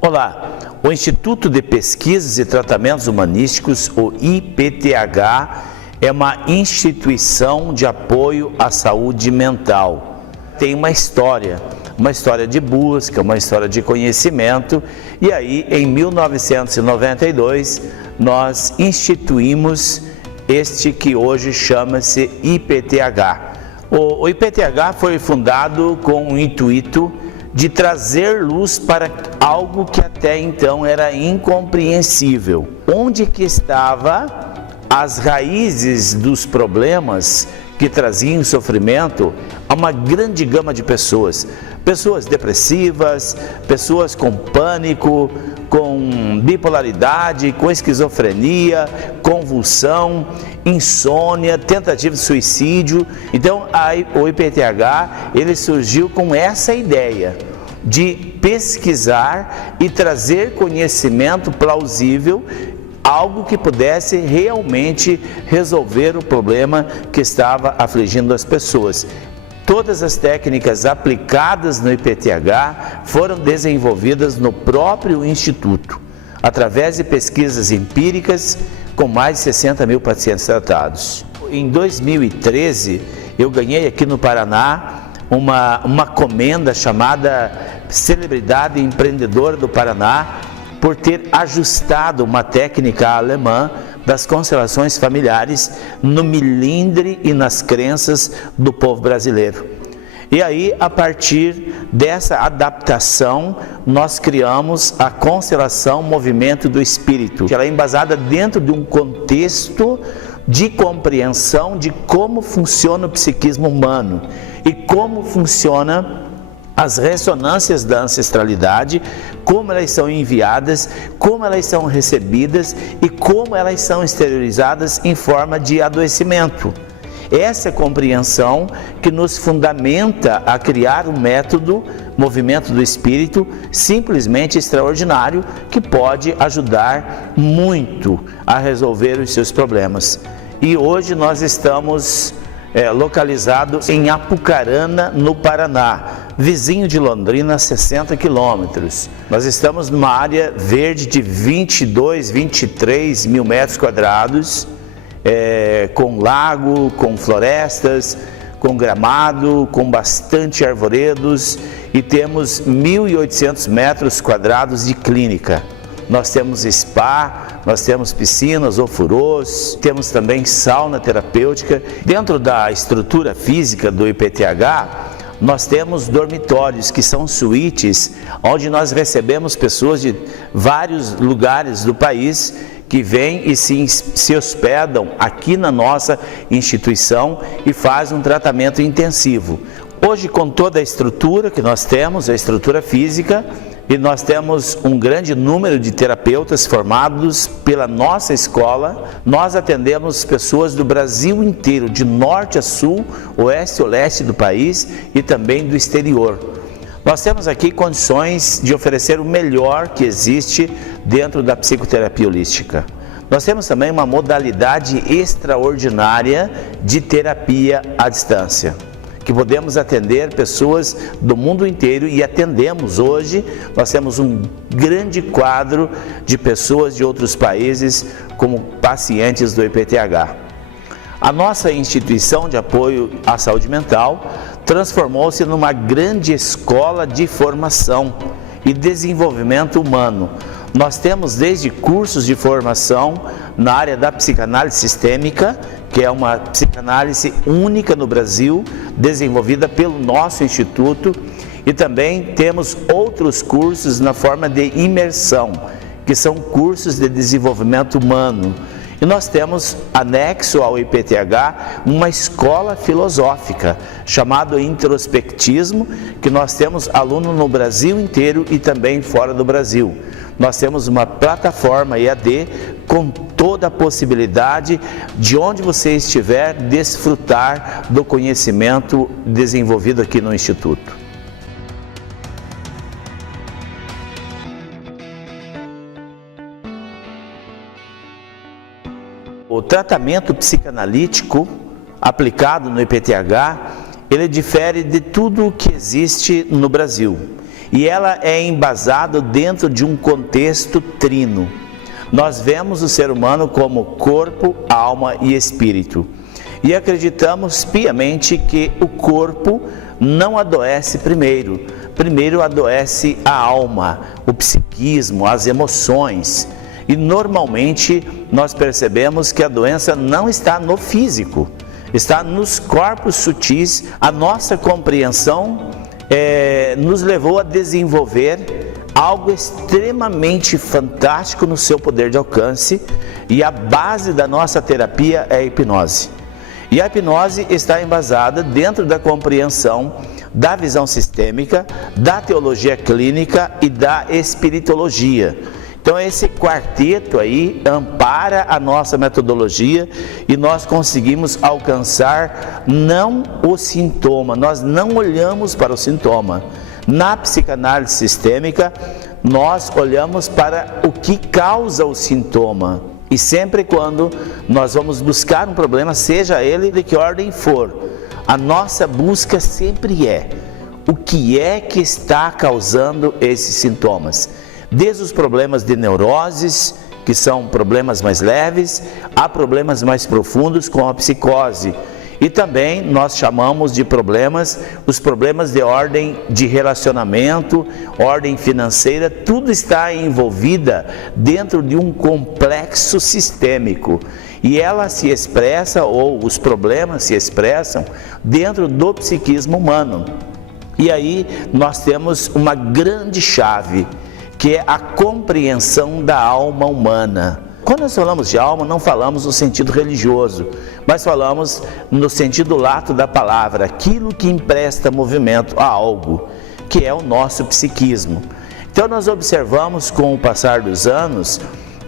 Olá, o Instituto de Pesquisas e Tratamentos Humanísticos, o IPTH, é uma instituição de apoio à saúde mental. Tem uma história de busca, uma história de conhecimento, e aí em 1992 nós instituímos este que hoje chama-se IPTH. O IPTH foi fundado com o intuito de trazer luz para algo que até então era incompreensível. Onde que estava as raízes dos problemas que traziam sofrimento a uma grande gama de pessoas. Pessoas depressivas, pessoas com pânico, com bipolaridade, com esquizofrenia, convulsão, insônia, tentativa de suicídio. Então o IPTH ele surgiu com essa ideia de pesquisar e trazer conhecimento plausível, algo que pudesse realmente resolver o problema que estava afligindo as pessoas. Todas as técnicas aplicadas no IPTH foram desenvolvidas no próprio Instituto, através de pesquisas empíricas com mais de 60 mil pacientes tratados. Em 2013, eu ganhei aqui no Paraná uma comenda chamada Celebridade Empreendedora do Paraná, por ter ajustado uma técnica alemã das constelações familiares no milindre e nas crenças do povo brasileiro. E aí, a partir dessa adaptação, nós criamos a constelação Movimento do Espírito. Ela é embasada dentro de um contexto de compreensão de como funciona o psiquismo humano e como funciona as ressonâncias da ancestralidade, como elas são enviadas, como elas são recebidas e como elas são exteriorizadas em forma de adoecimento. Essa é a compreensão que nos fundamenta a criar um método, Movimento do Espírito, simplesmente extraordinário, que pode ajudar muito a resolver os seus problemas. E hoje nós estamos localizado em Apucarana, no Paraná, vizinho de Londrina, 60 quilômetros. Nós estamos numa área verde de 22, 23 mil metros quadrados, com lago, com florestas, com gramado, com bastante arvoredos, e temos 1.800 metros quadrados de clínica. Nós temos spa, nós temos piscinas, ofurôs, temos também sauna terapêutica. Dentro da estrutura física do IPTH, nós temos dormitórios, que são suítes, onde nós recebemos pessoas de vários lugares do país que vêm e se hospedam aqui na nossa instituição e fazem um tratamento intensivo. Hoje, com toda a estrutura que nós temos, a estrutura física, e nós temos um grande número de terapeutas formados pela nossa escola. Nós atendemos pessoas do Brasil inteiro, de norte a sul, oeste a leste do país e também do exterior. Nós temos aqui condições de oferecer o melhor que existe dentro da psicoterapia holística. Nós temos também uma modalidade extraordinária de terapia à distância, que podemos atender pessoas do mundo inteiro, e atendemos hoje. Nós temos um grande quadro de pessoas de outros países como pacientes do IPTH. A nossa instituição de apoio à saúde mental transformou-se numa grande escola de formação e desenvolvimento humano. Nós temos desde cursos de formação na área da psicanálise sistêmica, que é uma psicanálise única no Brasil, desenvolvida pelo nosso instituto, e também temos outros cursos na forma de imersão, que são cursos de desenvolvimento humano. E nós temos, anexo ao IPTH, uma escola filosófica, chamada Introspectismo, que nós temos aluno no Brasil inteiro e também fora do Brasil. Nós temos uma plataforma EAD com toda a possibilidade de onde você estiver desfrutar do conhecimento desenvolvido aqui no Instituto. O tratamento psicanalítico aplicado no IPTH, ele difere de tudo o que existe no Brasil. e ela é embasada dentro de um contexto trino. Nós vemos o ser humano como corpo, alma e espírito. E acreditamos piamente que o corpo não adoece primeiro. Primeiro adoece a alma, o psiquismo, as emoções. E normalmente nós percebemos que a doença não está no físico, está nos corpos sutis. A nossa compreensão nos levou a desenvolver algo extremamente fantástico no seu poder de alcance, e a base da nossa terapia é a hipnose. E a hipnose está embasada dentro da compreensão da visão sistêmica, da teologia clínica e da espiritologia. Então esse quarteto aí ampara a nossa metodologia e nós conseguimos alcançar não o sintoma, nós não olhamos para o sintoma. Na psicanálise sistêmica, nós olhamos para o que causa o sintoma. E sempre quando nós vamos buscar um problema, seja ele de que ordem for, a nossa busca sempre é o que é que está causando esses sintomas. Desde os problemas de neuroses, que são problemas mais leves, a problemas mais profundos com a psicose. E também nós chamamos de problemas, os problemas de ordem de relacionamento, ordem financeira, tudo está envolvida dentro de um complexo sistêmico. E ela se expressa, ou os problemas se expressam, dentro do psiquismo humano. E aí nós temos uma grande chave, que é a compreensão da alma humana. Quando nós falamos de alma, não falamos no sentido religioso, mas falamos no sentido lato da palavra, aquilo que empresta movimento a algo, que é o nosso psiquismo. Então nós observamos com o passar dos anos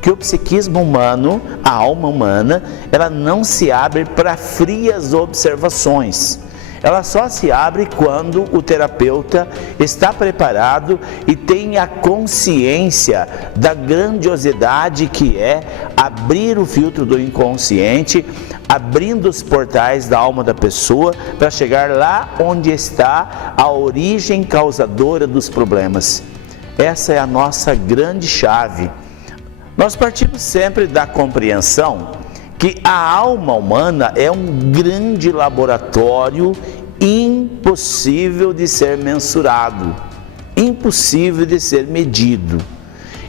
que o psiquismo humano, a alma humana, ela não se abre para frias observações. Ela só se abre quando o terapeuta está preparado e tem a consciência da grandiosidade que é abrir o filtro do inconsciente, abrindo os portais da alma da pessoa para chegar lá onde está a origem causadora dos problemas. Essa é a nossa grande chave. Nós partimos sempre da compreensão que a alma humana é um grande laboratório impossível de ser mensurado, impossível de ser medido.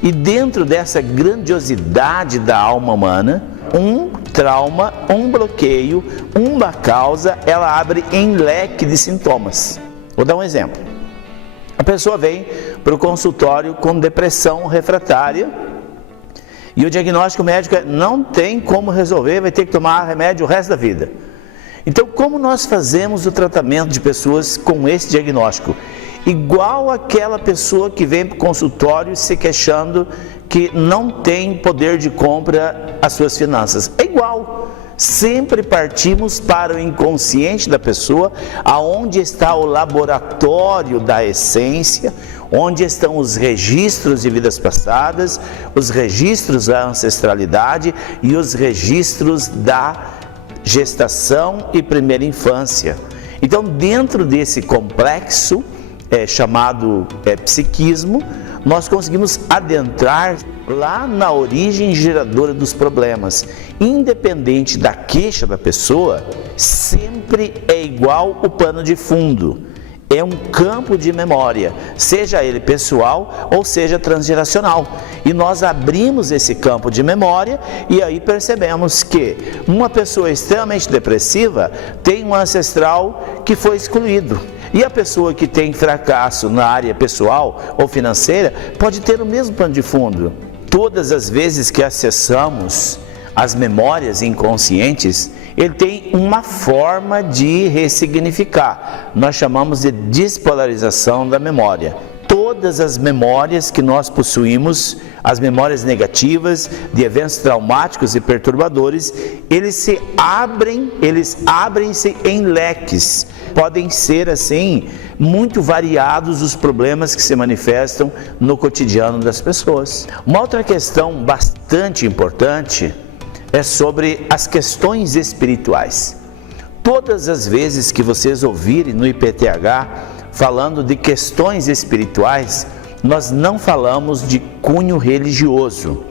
E dentro dessa grandiosidade da alma humana, um trauma, um bloqueio, uma causa, ela abre em leque de sintomas. Vou dar um exemplo. A pessoa vem para o consultório com depressão refratária, e o diagnóstico médico é: não tem como resolver, vai ter que tomar remédio o resto da vida. Então, como nós fazemos o tratamento de pessoas com esse diagnóstico? Igual aquela pessoa que vem para o consultório se queixando que não tem poder de compra as suas finanças. É igual. Sempre partimos para o inconsciente da pessoa, aonde está o laboratório da essência, onde estão os registros de vidas passadas, os registros da ancestralidade e os registros da gestação e primeira infância. Então, dentro desse complexo chamado psiquismo, nós conseguimos adentrar lá na origem geradora dos problemas. Independente da queixa da pessoa, sempre é igual o pano de fundo. É um campo de memória, seja ele pessoal ou seja transgeracional. E nós abrimos esse campo de memória e aí percebemos que uma pessoa extremamente depressiva tem um ancestral que foi excluído. E a pessoa que tem fracasso na área pessoal ou financeira pode ter o mesmo pano de fundo. Todas as vezes que acessamos as memórias inconscientes, ele tem uma forma de ressignificar. Nós chamamos de despolarização da memória. Todas as memórias que nós possuímos, as memórias negativas de eventos traumáticos e perturbadores, eles abrem-se em leques. Podem ser assim muito variados os problemas que se manifestam no cotidiano das pessoas. Uma outra questão bastante importante é sobre as questões espirituais. Todas as vezes que vocês ouvirem no IPTH falando de questões espirituais, nós não falamos de cunho religioso.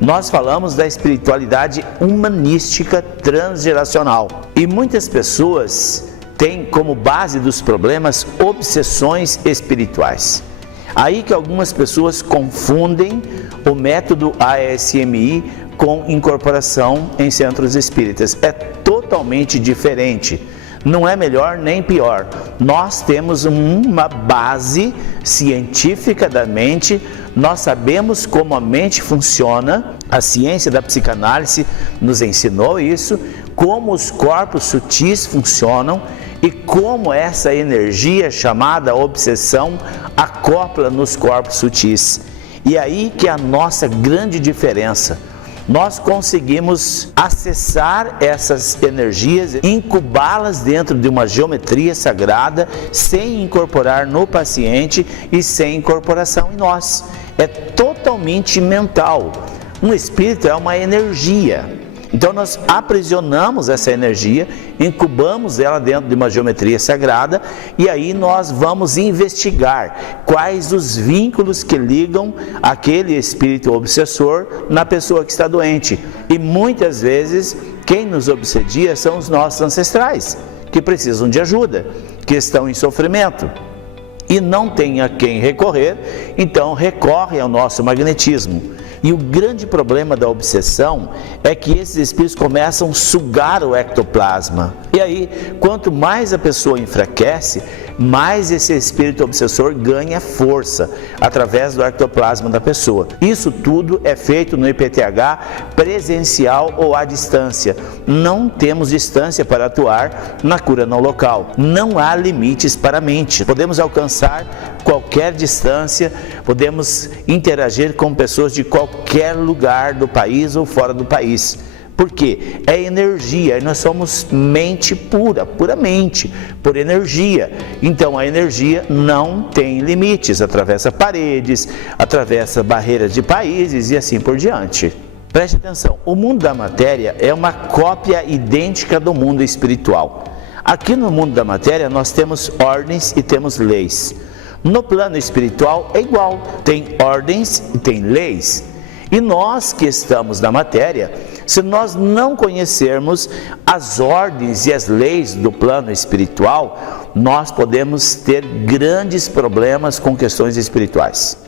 Nós falamos da espiritualidade humanística transgeracional. E muitas pessoas têm como base dos problemas obsessões espirituais. Aí que algumas pessoas confundem o método ASMI com incorporação em centros espíritas. É totalmente diferente. Não é melhor nem pior. Nós temos uma base científica da mente, nós sabemos como a mente funciona, a ciência da psicanálise nos ensinou isso, como os corpos sutis funcionam e como essa energia chamada obsessão acopla nos corpos sutis. E aí que é a nossa grande diferença. Nós conseguimos acessar essas energias, incubá-las dentro de uma geometria sagrada, sem incorporar no paciente e sem incorporação em nós. É totalmente mental. Um espírito é uma energia. Então nós aprisionamos essa energia, incubamos ela dentro de uma geometria sagrada e aí nós vamos investigar quais os vínculos que ligam aquele espírito obsessor na pessoa que está doente. E muitas vezes quem nos obsedia são os nossos ancestrais, que precisam de ajuda, que estão em sofrimento e não tem a quem recorrer, então recorre ao nosso magnetismo. E o grande problema da obsessão é que esses espíritos começam a sugar o ectoplasma. E aí, quanto mais a pessoa enfraquece, mais esse espírito obsessor ganha força através do ectoplasma da pessoa. Isso tudo é feito no IPTH presencial ou à distância. Não temos distância para atuar na cura não local. Não há limites para a mente. Podemos alcançar qualquer distância, podemos interagir com pessoas de qualquer lugar do país ou fora do país. Por quê? É energia, e nós somos mente pura, puramente, por energia. Então a energia não tem limites, atravessa paredes, atravessa barreiras de países e assim por diante. Preste atenção, o mundo da matéria é uma cópia idêntica do mundo espiritual. Aqui no mundo da matéria nós temos ordens e temos leis. No plano espiritual é igual, tem ordens e tem leis. E nós que estamos na matéria, se nós não conhecermos as ordens e as leis do plano espiritual, nós podemos ter grandes problemas com questões espirituais.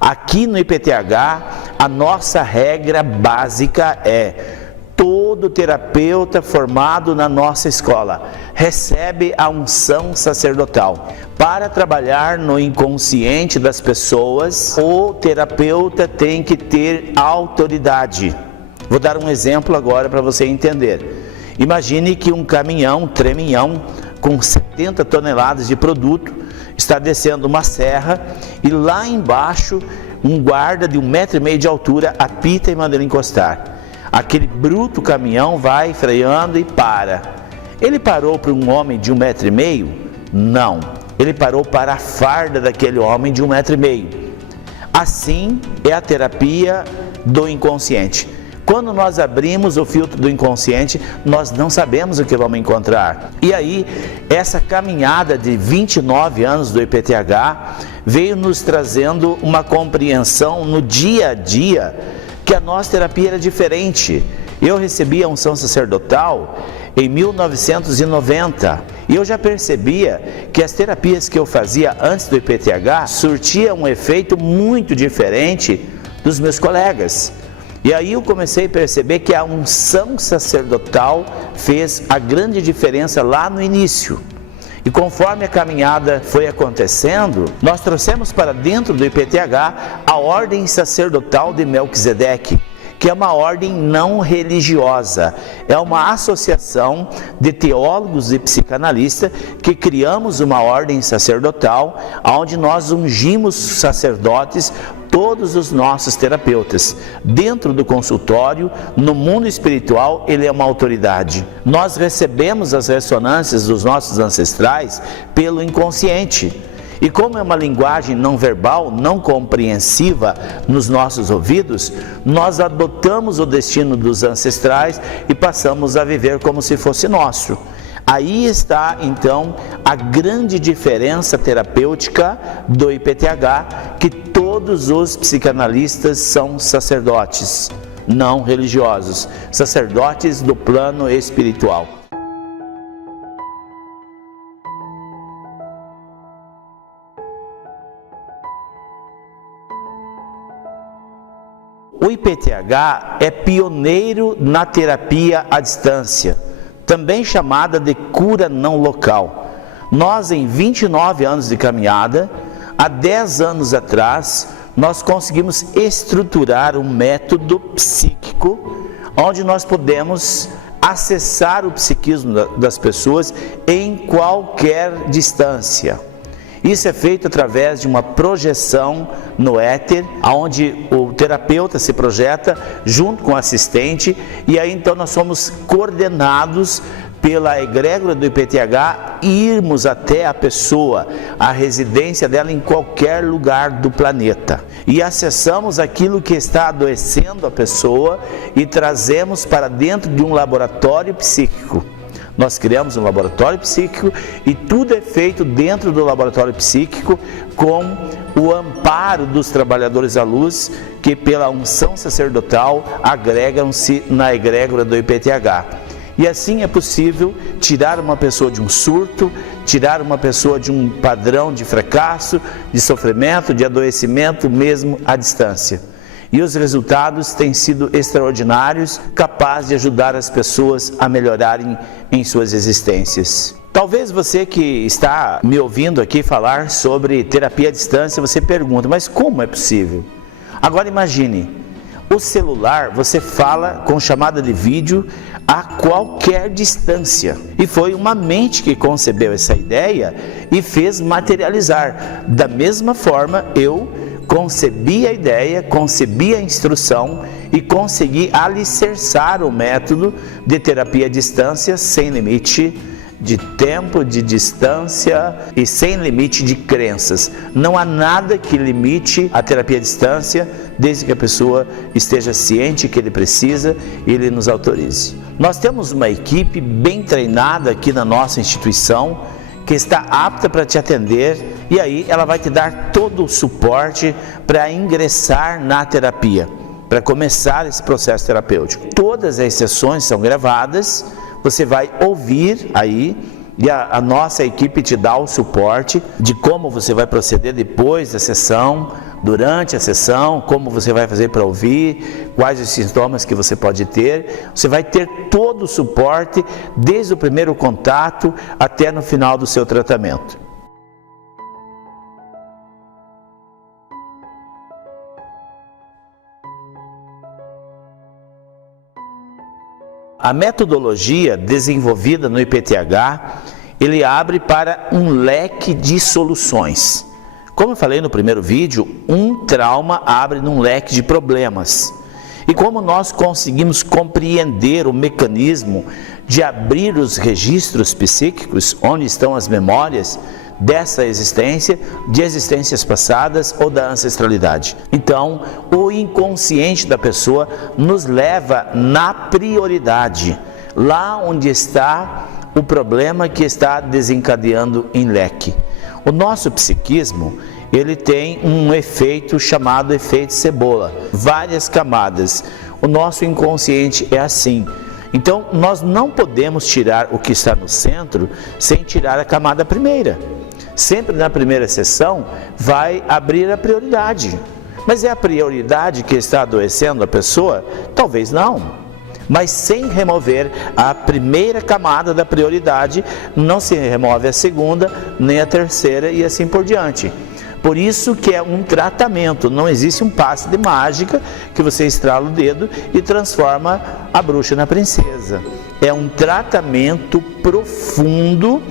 Aqui no IPTH, a nossa regra básica é: todo terapeuta formado na nossa escola recebe a unção sacerdotal. Para trabalhar no inconsciente das pessoas, o terapeuta tem que ter autoridade. Vou dar um exemplo agora para você entender. Imagine que um caminhão, treminhão, com 70 toneladas de produto, está descendo uma serra e lá embaixo um guarda de 1,5 metro de altura apita e manda ele encostar. Aquele bruto caminhão vai freando e para. Ele parou para um homem de 1,5 metro? Não. Ele parou para a farda daquele homem de 1,5 metro. Assim é a terapia do inconsciente. Quando nós abrimos o filtro do inconsciente, nós não sabemos o que vamos encontrar. E aí, essa caminhada de 29 anos do IPTH veio nos trazendo uma compreensão no dia a dia que a nossa terapia era diferente. Eu recebi a unção sacerdotal em 1990 e eu já percebia que as terapias que eu fazia antes do IPTH surtiam um efeito muito diferente dos meus colegas. E aí eu comecei a perceber que a unção sacerdotal fez a grande diferença lá no início. E conforme a caminhada foi acontecendo, nós trouxemos para dentro do IPTH a ordem sacerdotal de Melquisedeque, que é uma ordem não religiosa, é uma associação de teólogos e psicanalistas que criamos uma ordem sacerdotal, onde nós ungimos sacerdotes, todos os nossos terapeutas. Dentro do consultório, no mundo espiritual, ele é uma autoridade. Nós recebemos as ressonâncias dos nossos ancestrais pelo inconsciente. E como é uma linguagem não verbal, não compreensiva nos nossos ouvidos, nós adotamos o destino dos ancestrais e passamos a viver como se fosse nosso. Aí está, então, a grande diferença terapêutica do IPTH, que todos os psicanalistas são sacerdotes, não religiosos, sacerdotes do plano espiritual. O IPTH é pioneiro na terapia à distância, também chamada de cura não local. Nós, em 29 anos de caminhada, há 10 anos atrás, nós conseguimos estruturar um método psíquico, onde nós podemos acessar o psiquismo das pessoas em qualquer distância. Isso é feito através de uma projeção no éter, onde o terapeuta se projeta junto com o assistente, e aí então nós somos coordenados pela egrégora do IPTH irmos até a pessoa, a residência dela em qualquer lugar do planeta. E acessamos aquilo que está adoecendo a pessoa e trazemos para dentro de um laboratório psíquico. Nós criamos um laboratório psíquico e tudo é feito dentro do laboratório psíquico com o amparo dos trabalhadores da luz que pela unção sacerdotal agregam-se na egrégora do IPTH. E assim é possível tirar uma pessoa de um surto, tirar uma pessoa de um padrão de fracasso, de sofrimento, de adoecimento mesmo à distância. E os resultados têm sido extraordinários, capazes de ajudar as pessoas a melhorarem em suas existências. Talvez você que está me ouvindo aqui falar sobre terapia à distância, você pergunta, mas como é possível? Agora imagine, o celular você fala com chamada de vídeo a qualquer distância. E foi uma mente que concebeu essa ideia e fez materializar. Da mesma forma, eu concebi a ideia, concebi a instrução e consegui alicerçar o método de terapia à distância sem limite de tempo, de distância e sem limite de crenças. Não há nada que limite a terapia à distância, desde que a pessoa esteja ciente que ele precisa e ele nos autorize. Nós temos uma equipe bem treinada aqui na nossa instituição, que está apta para te atender, e aí ela vai te dar todo o suporte para ingressar na terapia, para começar esse processo terapêutico. Todas as sessões são gravadas, você vai ouvir aí, e a nossa equipe te dá o suporte de como você vai proceder depois da sessão, durante a sessão, como você vai fazer para ouvir, quais os sintomas que você pode ter. Você vai ter todo o suporte, desde o primeiro contato até no final do seu tratamento. A metodologia desenvolvida no IPTH, ele abre para um leque de soluções. Como eu falei no primeiro vídeo, um trauma abre num leque de problemas. E como nós conseguimos compreender o mecanismo de abrir os registros psíquicos, onde estão as memórias dessa existência, de existências passadas ou da ancestralidade. Então, o inconsciente da pessoa nos leva na prioridade, lá onde está o problema que está desencadeando em leque. O nosso psiquismo, ele tem um efeito chamado efeito cebola, várias camadas. O nosso inconsciente é assim. Então, nós não podemos tirar o que está no centro sem tirar a camada primeira. Sempre na primeira sessão vai abrir a prioridade. Mas é a prioridade que está adoecendo a pessoa? Talvez não. Mas sem remover a primeira camada da prioridade, não se remove a segunda, nem a terceira e assim por diante. Por isso que é um tratamento, não existe um passe de mágica que você estrala o dedo e transforma a bruxa na princesa. É um tratamento profundo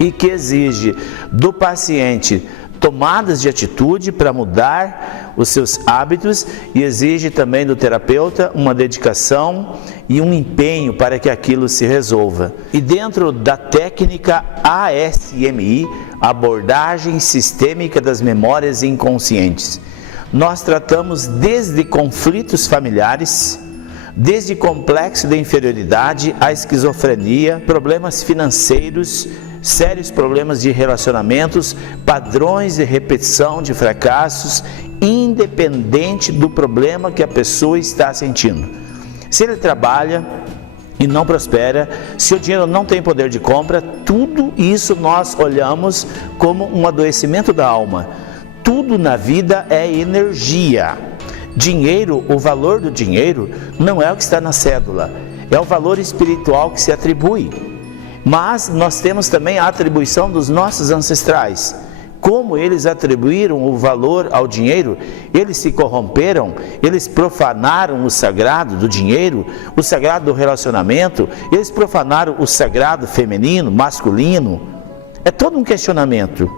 e que exige do paciente tomadas de atitude para mudar os seus hábitos e exige também do terapeuta uma dedicação e um empenho para que aquilo se resolva. E dentro da técnica ASMI, abordagem sistêmica das memórias inconscientes, nós tratamos desde conflitos familiares, desde complexo de inferioridade à esquizofrenia, problemas financeiros, sérios problemas de relacionamentos, padrões de repetição de fracassos, independente do problema que a pessoa está sentindo. Se ele trabalha e não prospera, se o dinheiro não tem poder de compra, tudo isso nós olhamos como um adoecimento da alma. Tudo na vida é energia. Dinheiro, o valor do dinheiro não é o que está na cédula, é o valor espiritual que se atribui. Mas nós temos também a atribuição dos nossos ancestrais. Como eles atribuíram o valor ao dinheiro, eles se corromperam, eles profanaram o sagrado do dinheiro, o sagrado do relacionamento, eles profanaram o sagrado feminino, masculino. É todo um questionamento.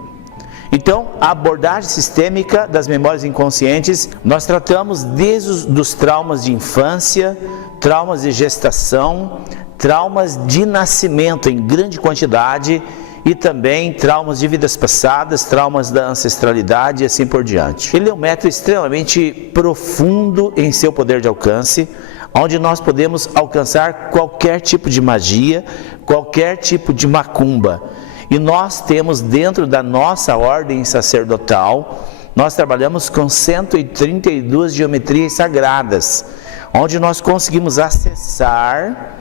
Então, a abordagem sistêmica das memórias inconscientes, nós tratamos desde os traumas de infância, traumas de gestação, traumas de nascimento em grande quantidade e também traumas de vidas passadas, traumas da ancestralidade e assim por diante. Ele é um método extremamente profundo em seu poder de alcance, onde nós podemos alcançar qualquer tipo de magia, qualquer tipo de macumba. E nós temos dentro da nossa ordem sacerdotal, nós trabalhamos com 132 geometrias sagradas, onde nós conseguimos acessar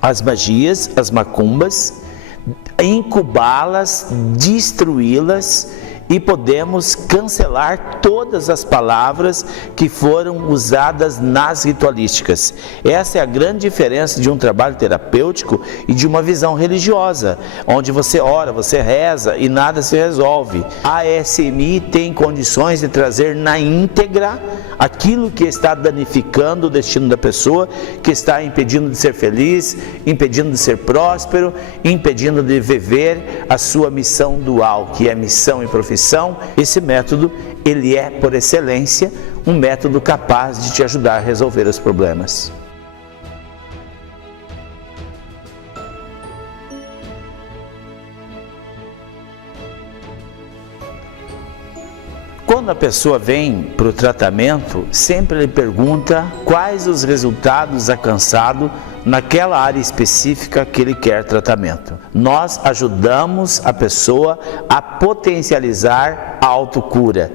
as magias, as macumbas, incubá-las, destruí-las e podemos cancelar todas as palavras que foram usadas nas ritualísticas. Essa é a grande diferença de um trabalho terapêutico e de uma visão religiosa, onde você ora, você reza e nada se resolve. A ASMI tem condições de trazer na íntegra aquilo que está danificando o destino da pessoa, que está impedindo de ser feliz, impedindo de ser próspero, impedindo de viver a sua missão dual, que é missão e profissão. Esse método, ele é, por excelência, um método capaz de te ajudar a resolver os problemas. Quando a pessoa vem para o tratamento, sempre ele pergunta quais os resultados alcançados naquela área específica que ele quer tratamento. Nós ajudamos a pessoa a potencializar a autocura.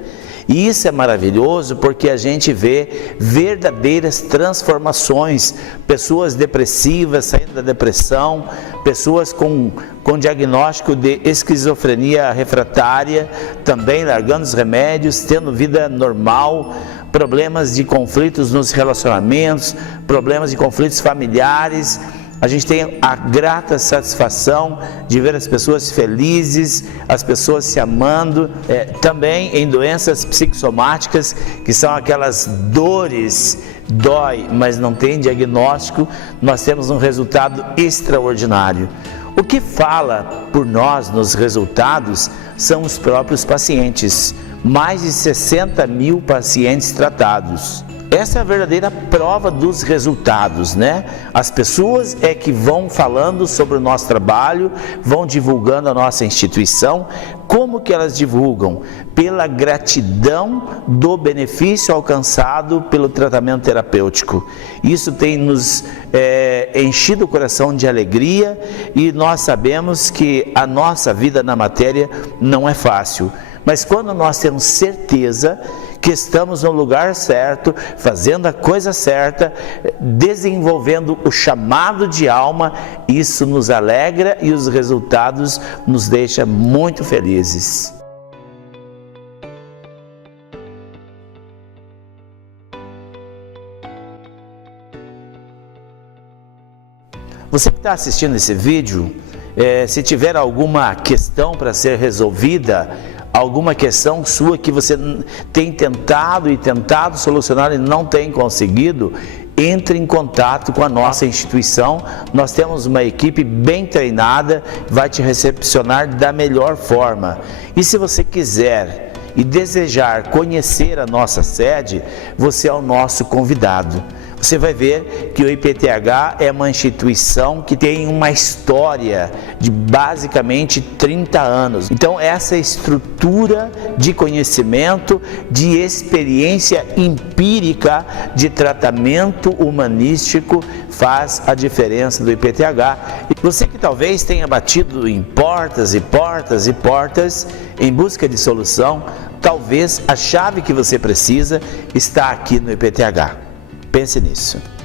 E isso é maravilhoso porque a gente vê verdadeiras transformações, pessoas depressivas saindo da depressão, pessoas com diagnóstico de esquizofrenia refratária, também largando os remédios, tendo vida normal, problemas de conflitos nos relacionamentos, problemas de conflitos familiares. A gente tem a grata satisfação de ver as pessoas felizes, as pessoas se amando, também em doenças psicossomáticas, que são aquelas dores, dói, mas não tem diagnóstico, nós temos um resultado extraordinário. O que fala por nós nos resultados são os próprios pacientes, mais de 60 mil pacientes tratados. Essa é a verdadeira prova dos resultados, né? As pessoas é que vão falando sobre o nosso trabalho, vão divulgando a nossa instituição. Como que elas divulgam? Pela gratidão do benefício alcançado pelo tratamento terapêutico. Isso tem nos enchido o coração de alegria e nós sabemos que a nossa vida na matéria não é fácil. Mas quando nós temos certeza que estamos no lugar certo, fazendo a coisa certa, desenvolvendo o chamado de alma, isso nos alegra e os resultados nos deixam muito felizes. Você que está assistindo esse vídeo, se tiver alguma questão para ser resolvida, alguma questão sua que você tem tentado solucionar e não tem conseguido, entre em contato com a nossa instituição. Nós temos uma equipe bem treinada, vai te recepcionar da melhor forma. E se você quiser e desejar conhecer a nossa sede, você é o nosso convidado. você vai ver que o IPTH é uma instituição que tem uma história de basicamente 30 anos. Então, essa estrutura de conhecimento, de experiência empírica de tratamento humanístico faz a diferença do IPTH. E você que talvez tenha batido em portas e portas e portas em busca de solução, talvez a chave que você precisa está aqui no IPTH. Pense nisso.